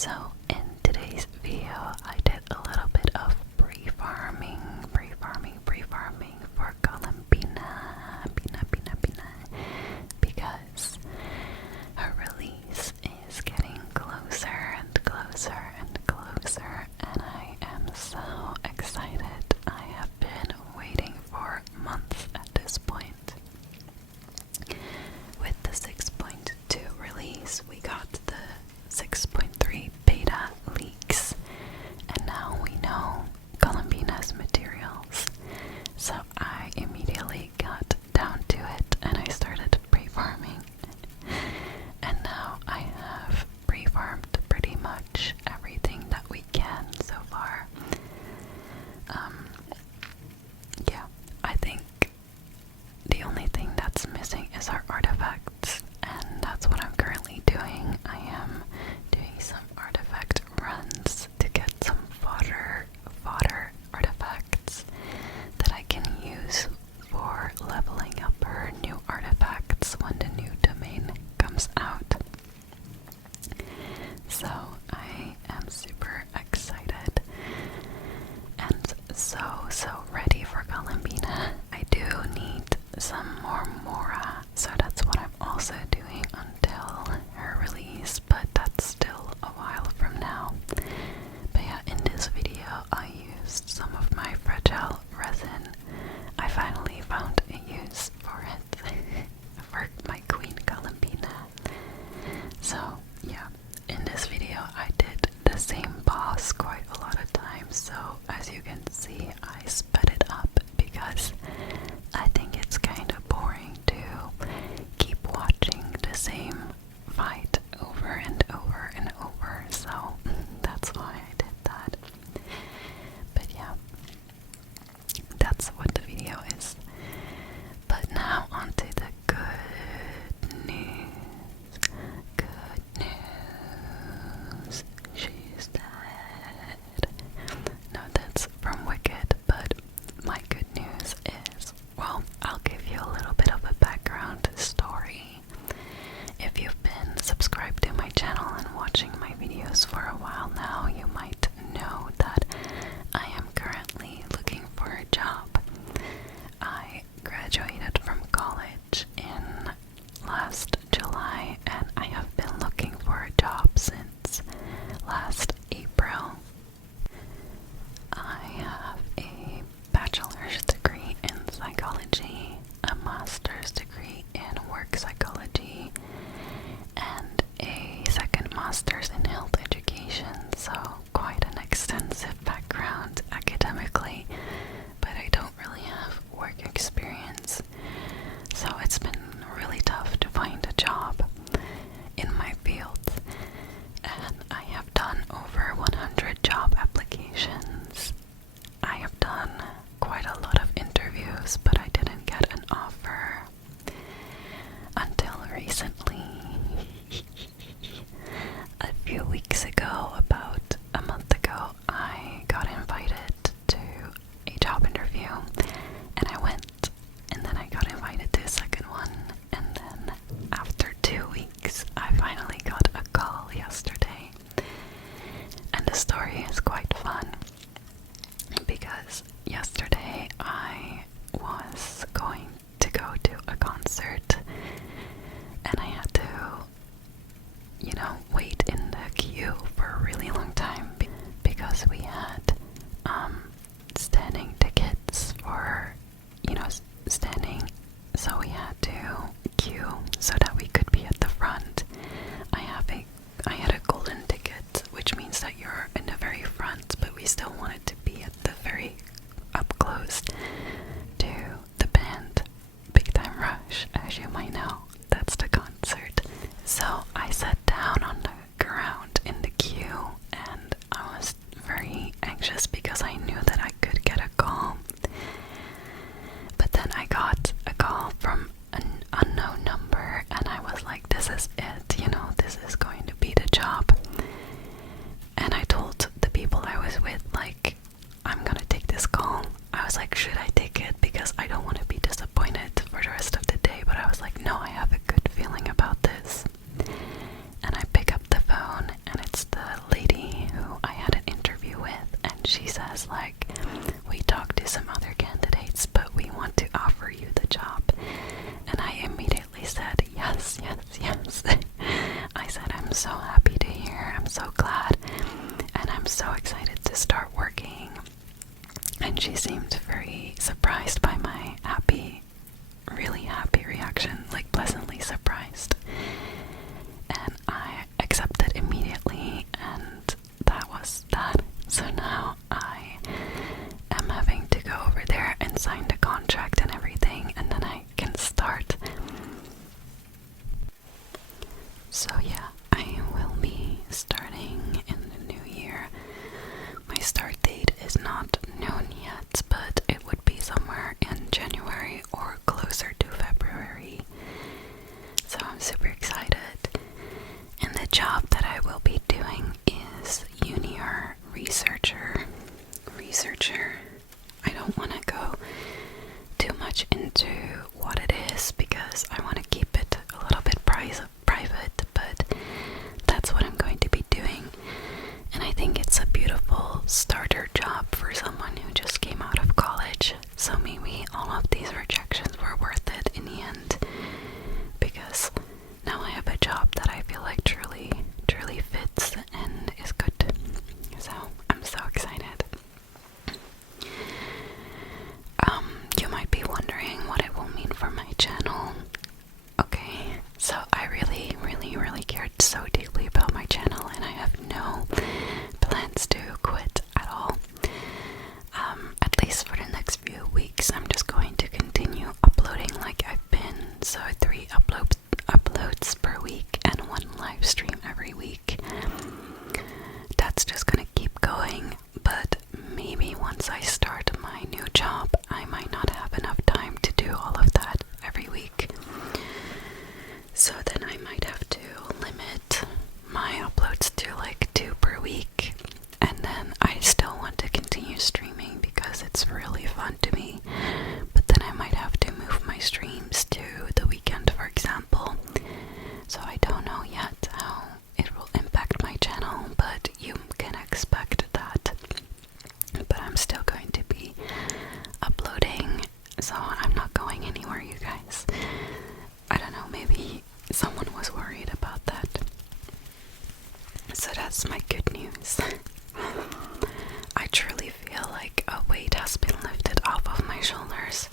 So in today's video, I did a little bit of pre-farming for columbina, because her release is getting closer and closer and closer, and I am so excited. I have been waiting for months at this point. With the 6.2 release, we got the 6.3 beta leaks, and now we know Columbina's materials. So I immediately got down to it and I started pre-farming. And now I have pre-farmed pretty much everything that we can so far. Yeah, I think the only thing that's missing is our artifacts, and that's what I'm currently doing. I am doing some artifact runs to get some fodder artifacts that I can use for leveling up her new artifacts when the new domain comes out. So I am super excited and so ready for Columbina. I do need some more Mora, so that's what I'm also doing until her release, but that's still a while from now. But yeah, in this video I used some of my fragile resin. I finally found a use for it for my queen Columbina. So yeah, in this video I did the same boss quite a lot of times, so as you can see I sped it up because I think it's kind of boring to keep watching the same fight over and over and over, so that's why I did that. But yeah, that's what the video is. But now onto the good news. Good news. She's dead. No, that's from Wicked, but my good news is, well, I'll give you a little bit of a background story. If you've been subscribed to my channel and watching my videos for a while now, you might know that I am currently looking for a job. I graduated from college in last July, and I have been looking for a job since last April. I have a bachelor's degree in psychology, a master's degree in work psychology, and a second master's in health education, so quite an extensive background academically, but I don't really have work experience, so it's been really tough to find a job in my field, and I have done over 100 job applications. I have done quite a lot of interviews, but I didn't get an offer until recently. A few weeks ago, about a month ago, I got invited to a job interview, and I went, and then I got invited to a second one, and then after 2 weeks, I finally got a call yesterday. And the story is quite fun, because yesterday I was going to go to a concert, and I had to, wait in the queue for a really long time because we had standing tickets for, standing, so we had to queue so that we could be at the front. I had a golden ticket, which means that you're in the very front, but we still wanted to be at the very up close to the band Big Time Rush, as you might know. That's the concert. So I sat down on the ground in the queue, and I was very anxious because I knew that I could get a call. But then I got a call from so excited to start working, and she seemed very surprised by my really happy reaction, like pleasantly surprised. And I accepted immediately, and that was that. So now I am having to go over there and sign the contract and everything, and then I can start. So yeah, I will be starting in the new year. My start date is not known yet, but it would be somewhere in January or closer to February. So I'm super excited. And the job that I will be doing is junior researcher. I don't want to go too much into what it is because I want to keep it a little bit private, but that's what I'm going to be doing. And I think it's a beautiful starter job for someone who just came out of college. So maybe all of these rejections were worth it in the end, because now I have a job that I feel like truly fits and is good. So I'm so excited. You might be wondering what it will mean for my channel. Okay, so I really cared so deeply about my channel, and I have no plans to quit at all. At least for the next few weeks, I'm just going to continue uploading like I've been. So 3 uploads per week and 1 live stream every week. That's just gonna keep going, but maybe once I start my new job, I might not have enough time to do all of that every week. So then I might have to limit my uploads to like 2 per week, and then I still want to continue streaming because it's really fun to me, but then I might have to move my streams to the weekend, for example. So I don't know yet how it will impact my channel, but you can expect that. But I'm still going to be uploading, so I'm not going anywhere, you guys. I don't know, maybe someone was worried about that. So that's my good news. I truly feel like a weight has been lifted off of my shoulders.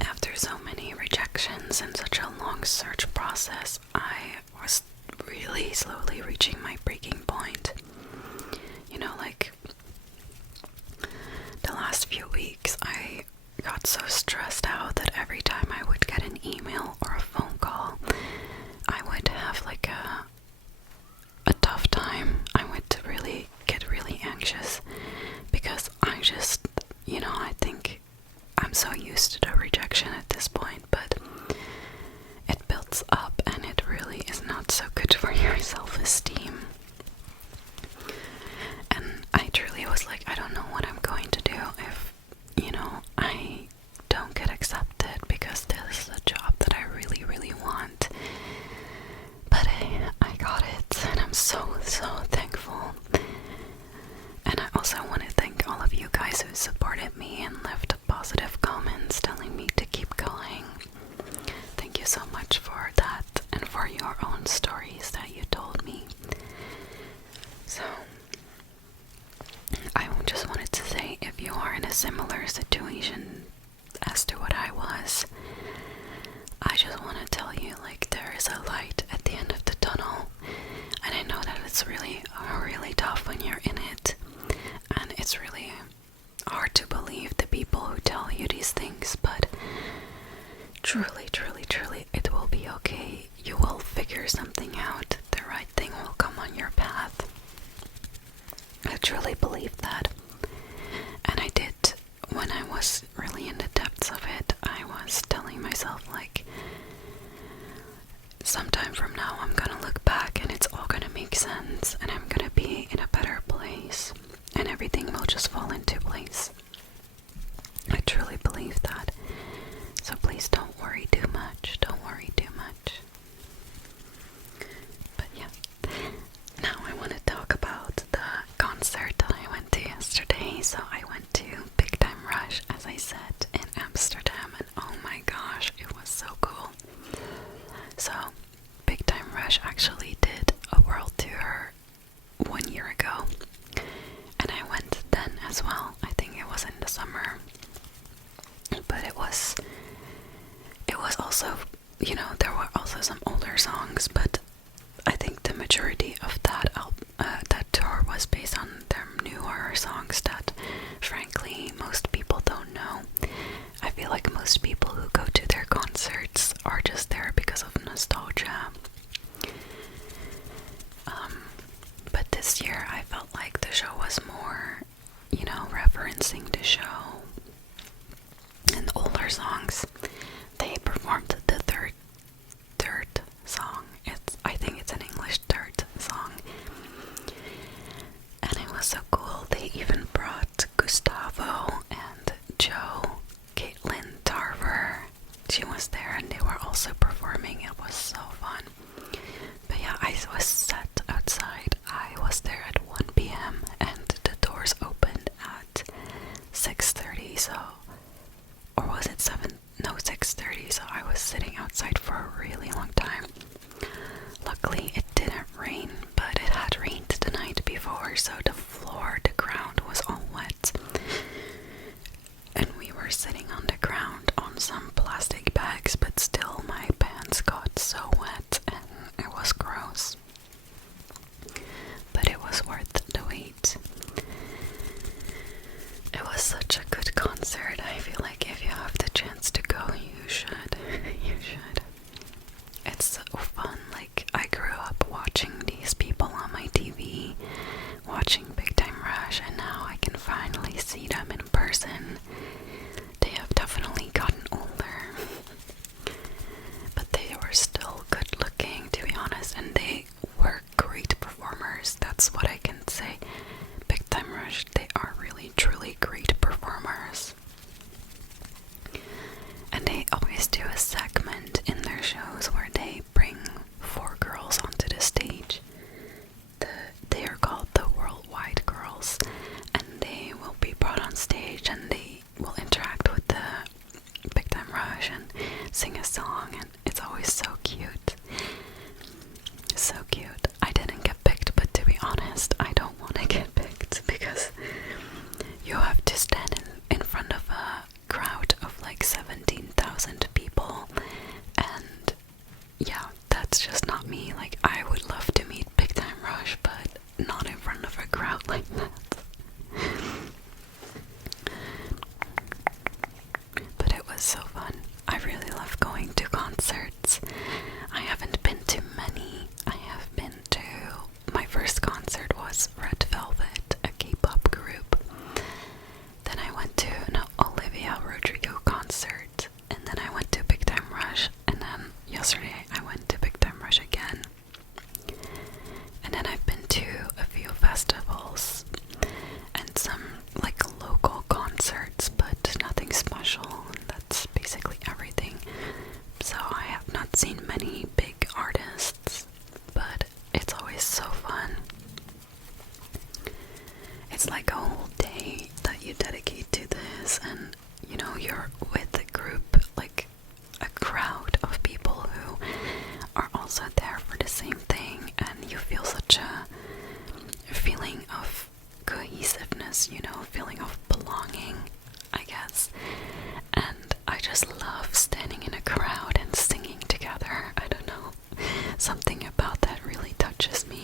After so many rejections and such a long search process, I was really slowly reaching my breaking point. You know, like the last few weeks, I got so stressed out that every time I would get an email or a phone call, I would have like a tough time. I would get really anxious because I just, I think I'm so used to the rejection at this point, but it builds up and it really is not so good for your self-esteem. And I truly was like, I don't know what I'm going to do if, I don't get accepted, because this is a job that I really want. But I got it, and I'm so thankful. And I also want to thank all of you guys who supported me and left positive comments telling me to keep going. Thank you so much for that, and for your own stories that you told me. So I just wanted to say, if you are in a similar situation as to what I was, I just want to tell you, like, there is a light at the end of the tunnel. And I know that it's really tough when you're in it, and it's really hard to believe the people who tell you these things, but truly, it will be okay. You will figure something out. The right thing will come on your path. I truly believe that. And I did, when I was really in the depths of it, I was telling myself, like, sometime from now I'm gonna look back and it's all gonna make sense, and I'm gonna be in a better place, and everything will just fall into place. I truly believe that. So please don't worry too much. But yeah, now I want to talk about the concert that I went to yesterday. So I went to Big Time Rush, as I said, in Amsterdam, and oh my gosh, it was so cool. So Big Time Rush actually did a world tour majority of that tour was based on their newer songs that, frankly, most people don't know. I feel like most people who go to their concerts are just there because of nostalgia. But this year I felt like the show was more, referencing the show and older songs. They performed the third song. I think it's an English third song. And it was so cool. They even brought Gustavo and Joe, Caitlin Tarver. She was there and they were also performing. It was so fun. But yeah, I was set outside. I was there at 1 p.m. and the doors opened at 6:30, so, or was it 7? No, 6:30, so I was sitting outside for a really long time. Luckily it didn't rain, but it had rained the night before, so the ground was all wet. And we were sitting on the ground on some plastic bags, but still my pants got so wet and it was gross. But it was worth the wait. It was such a good concert. I feel like if you have the chance to go, you should. You should. It's so fun. Like, I grew up watching these people on my TV, watching Big Time Rush, and now I can finally see them in person. They have definitely gotten older, but they were still good looking, to be honest, and they were great performers. That's what I can say. Big Time Rush, they are really truly great performers. And they always do a segment in their shows where they bring 4 girls onto the stage. They are called the Worldwide Girls, and they will be brought on stage and they will interact with the Big Time Rush and sing a song, and it's always so cute. So cute. I didn't get picked, but to be honest, I don't want to get picked because you have to stand in front of a crowd of like 17,000 people, and yeah, that's just not me. Like, I would love to meet Big Time Rush, but not in front of a crowd like that. But it was so fun. I really love going to concerts. I haven't been to many. I have been to, my first concert was Red Velvet, a K-pop group. Then I went to an Olivia Rodrigo concert, and then I went to Big Time Rush, and then yesterday I went to Big Time Rush again. And then I've been to a few festivals and some like local concerts, but nothing special. That's basically everything. So I have not seen many big artists, but it's always so fun. It's like a whole day that you dedicate to this, and you're with a group, like a crowd of people who are also there for the same thing, and you feel such a feeling of cohesiveness, feeling of belonging, I guess. And I just love standing in a crowd and singing together. I don't know, something about that really touches me.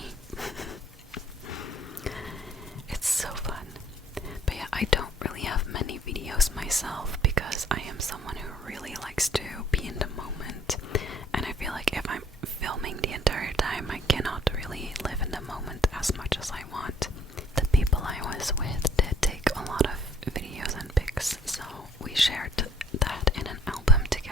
It's so fun. But yeah, I don't really have many videos myself because I am someone who really likes to be in the moment, and I feel like if I'm filming the entire time, I cannot really live in the moment as much as I want. The people I was with did take a lot of videos and pics, so we shared that in an album together.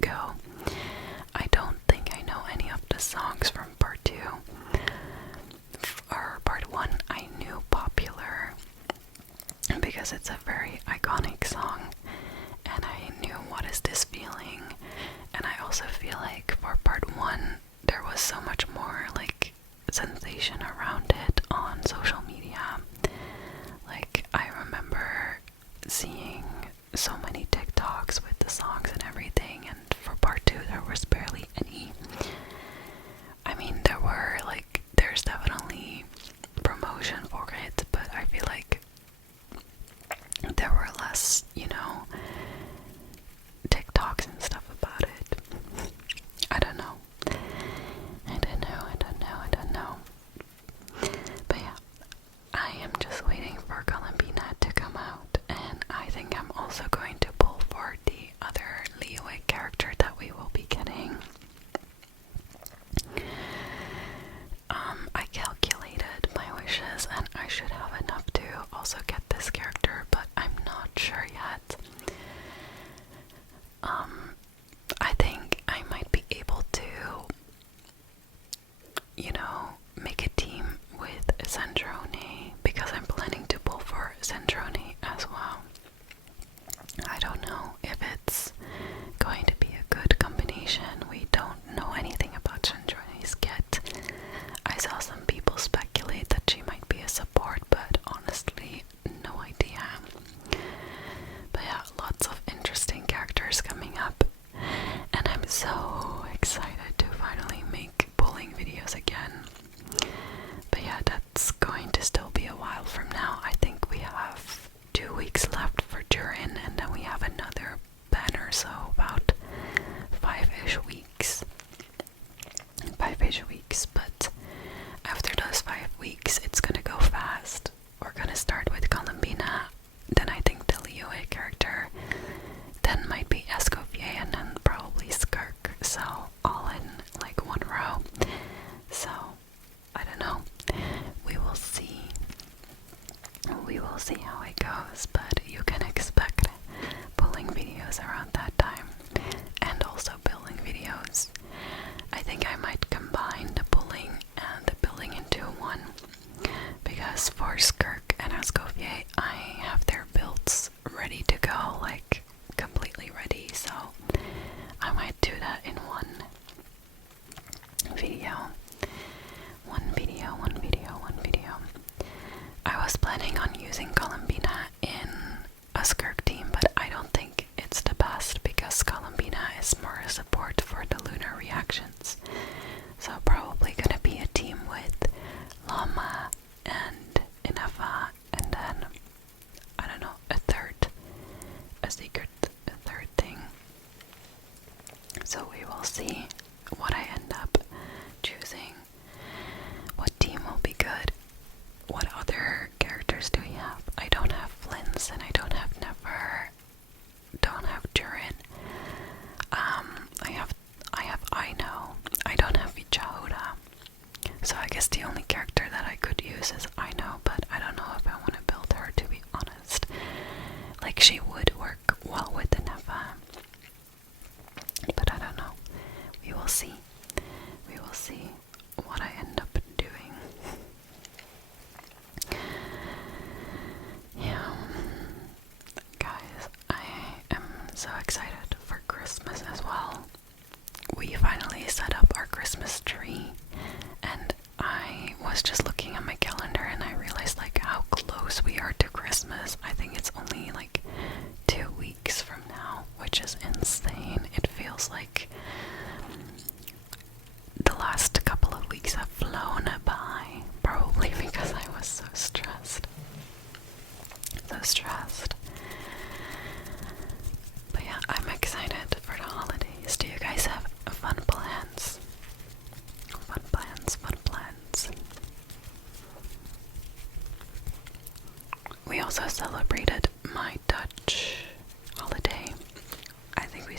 go. I don't think I know any of the songs from part 2. Or part 1 I knew Popular because it's a very iconic song, and I knew What Is This Feeling, and I also feel like for part 1 there was so much more like sensation around it on social media. Like, I remember seeing so many TikToks with the songs and everything, and for part 2 there was barely any. I mean, there's definitely promotion for it, but I feel like there were less, TikToks and stuff about it. I don't know. But yeah, I am just waiting for Columbina to come out, and I think I'm also going to pull for the other Liyue character that we will be getting. I calculated my wishes and I should have enough to also get this character, but I'm not sure yet. I think I might be able to, make a team with Zandrone, because I'm planning to pull for Zandrone as well. I don't know if it's going to be a good combination. We don't know anything about Zandrone's yet. I saw some people speculate that she might be a support, but honestly, no idea. But yeah, lots of interesting characters coming up, and I'm so excited to finally make pulling videos again. But yeah, that's going to still be a while from now. I think we have 2 weeks left for Durin, and then we have another banner, so about 5-ish weeks. 5-ish weeks, but after those 5 weeks, it's gonna go fast. We're gonna start with Columbina, then I think the Liyue character, then might be Escoffier, and then probably Skirk, so all in like one row. So, I don't know. We will see. We will see how it goes, but you can expect pulling videos around that time, and also building videos. I think I might combine the pulling and the building into one, because for Skirk and Escoffier, I have their builds ready to go, like completely ready, so I might do that in one video. I was planning on using Columbina in a Skirk team, but I don't think it's the best because Columbina is more a support for the lunar reactions. So probably gonna be a team with Llama and Inafa, and then, I don't know, a third thing. So we will see what I end up choosing, what team will be good. What other characters do we have? I don't have Flints, and I don't have Never, don't have Durin. I have Aino. I don't have Vichahoda. So I guess the only character that I could use is Aino, but I don't know if I want to build her, to be honest. Like, she would work well with the Neva, but I don't know. We will see. We will see what I end up doing. Yeah, guys, I am so excited for Christmas as well. We finally set up our Christmas tree, and I was just looking at my calendar and I realized like how close we are to Christmas. I think it's only like 2 weeks from now, which is insane. It feels like the last couple of weeks have flown by, probably because I was so stressed. But yeah, I'm excited for the holidays. Do you guys have fun plans? Fun plans. We also celebrated my Dutch holiday. I think we